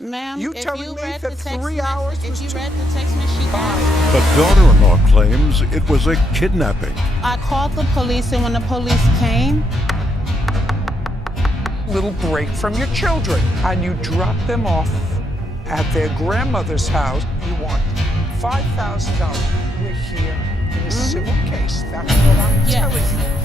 Ma'am, You if telling you me read that the text 3 message, hours if was you too- read the text message, she asked. The daughter-in-law claims it was a kidnapping. I called the police, and when the police came, Little break from your children, and you drop them off at their grandmother's house. You want $5,000. We're here in a civil case. That's what I'm telling you.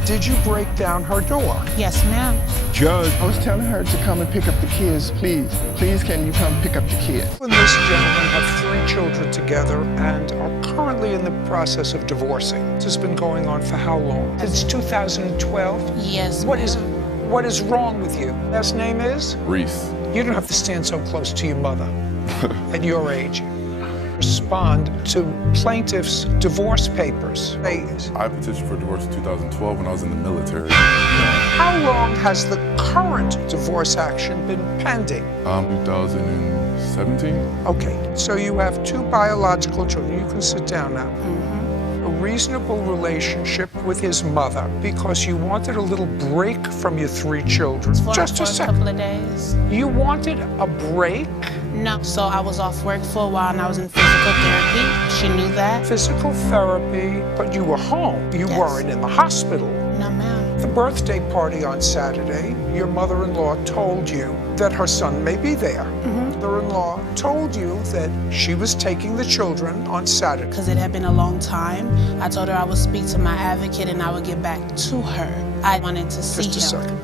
Did you break down her door? yes, ma'am. Judge I was telling her to come and pick up the kids, please. Please, can you come pick up the kids? You and this gentleman have 3 children together and are currently in the process of divorcing. This has been going on for how long? Since 2012? Yes, What ma'am. what is wrong with you? Last name is? Reese. You don't have to stand so close to your mother at your age. Respond to plaintiff's divorce papers. I petitioned for divorce in 2012 when I was in the military. How long has the current divorce action been pending? 2017. Okay, so you have 2 biological children. You can sit down now. A reasonable relationship with his mother because you wanted a little break from your 3 children. Just For a a second. couple of days. You wanted a break? No, so I was off work for a while, and I was in physical therapy. She knew that. Physical therapy, but you were home. You Yes. weren't in the hospital. No, ma'am. The birthday party on Saturday, your mother-in-law told you that her son may be there. Mother-in-law told you that she was taking the children on Saturday. Because it had been a long time, I told her I would speak to my advocate and I would get back to her. I wanted to see Just a him. second.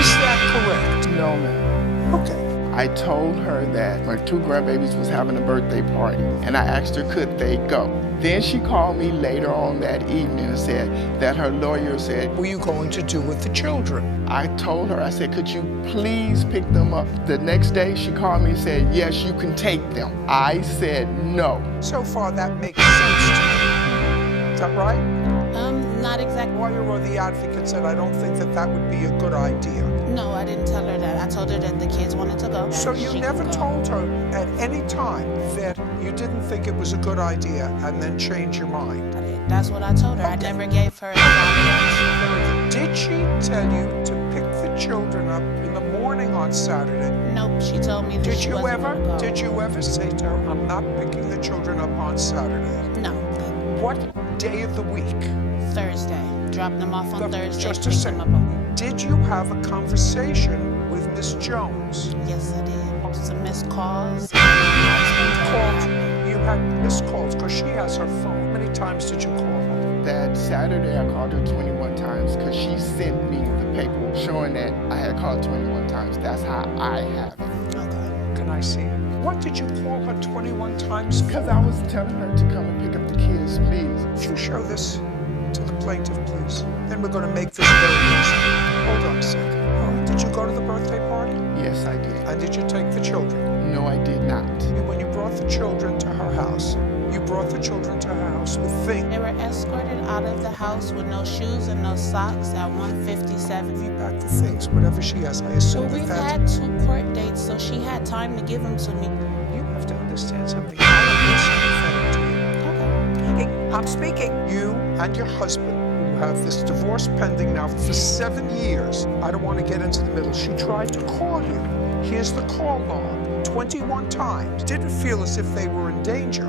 Is that correct? No, ma'am. Okay. I told her that my 2 grandbabies was having a birthday party, and I asked her could they go. Then she called me later on that evening and said that her lawyer said, What were you going to do with the children? I told her, I said, could you please pick them up? The next day she called me and said, yes, you can take them. I said no. So far, that makes sense to me. Is that right? Not exactly. Lawyer or the advocate said, I don't think that that would be a good idea. No, I didn't tell her that. I told her that the kids wanted to go. So and you she never could go. told her at any time that you didn't think it was a good idea and then change your mind? That's what I told her. I never gave her a Did she tell you to pick the children up in the morning on Saturday? Nope, she told me that Did she you wasn't ever? gonna go. Did you ever say to her, I'm not picking the children up on Saturday? No, What day of the week? Thursday. Dropped them off on Thursday. Just a picked second. them up on... Did you have a conversation with Miss Jones? Yes, I did. Some missed calls. You had missed calls because she has her phone. How many times did you call her? That Saturday I called her 21 times because she sent me the paperwork showing that I had called 21 times. That's how I have it. Okay. Can I see it? What did you call her 21 times for? Because I was telling her to come and pick up the kids, please. If you show this to the plaintiff, please, then we're going to make this very easy. Hold on a second. Did you go to the birthday party? Yes, I did. And did you take the children? No, I did not. When you brought the children to her house, you brought the children to her house with things. They were escorted out of the house with no shoes and no socks at 1:57. Give back the things, whatever she has. I assume We've that had 2 court dates, so she had time to give them to me. you have to understand something. I'm not sympathetic to you. Okay. I'm speaking. You and your husband, who have this divorce pending now for 7 years. I don't want to get into the middle. She tried to call you. Here's the call log. 21 times. Didn't feel as if they were in danger.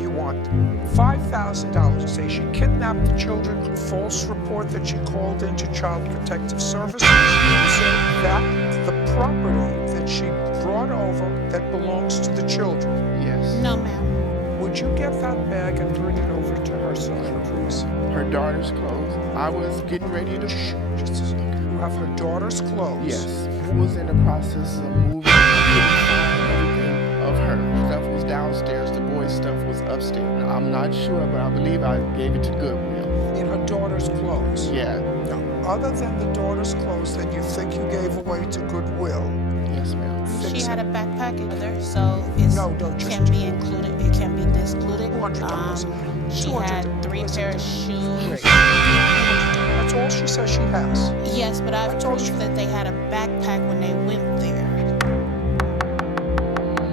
You want $5,000. You say she kidnapped the children. False report that she called into Child Protective Services. You said that the property that she brought over that belongs to the children. Yes. No, ma'am. Would you get that bag and bring it over to her son, please? Her daughter's clothes. I was getting ready to... Shh, just a second. You have her daughter's clothes. Yes. I was in the process of moving. I couldn't find everything of her. Stuff was downstairs. The boys' stuff was upstairs. I'm not sure, but I believe I gave it to Goodwill. In her daughter's clothes. Yeah. Now, other than the daughter's clothes that you think you gave away to Goodwill, Yes, ma'am. She had a backpack with her, so it can be included. It can be discluded. $200. She had 3 pair of shoes. That's all she says she has. Yes, but I've told proof you. that they had a backpack when they went there.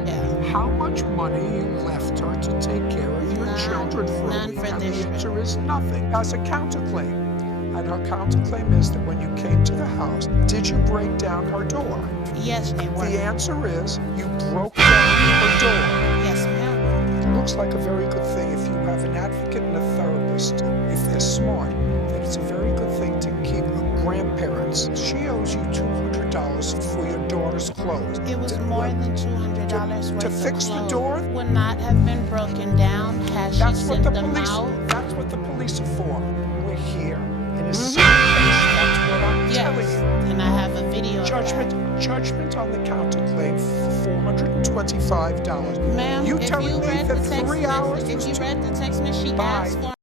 Yeah. How much money you left her to take care of your None. children for a None week? for And this the trip. answer is nothing. Has a counterclaim. And her counterclaim is that when you came to the house, did you break down her door? Yes, they were. The answer is you broke down looks like a very good thing if you have an advocate and a therapist, if they're smart, that it's a very good thing to keep grandparents. She owes you $200 for your daughter's clothes. It was more than $200 worth to of fix the clothes. door? Would not have been broken down had she That's what sent the them police. out. That's what the police are for. We're here in a civil case. That's what I'm telling Yes, you. and I have a video of Judgment on the counterclaim for $425. that. Ma'am, You if telling you me read that the text 3 hours message, was if you too- read the text message, she Bye. asked for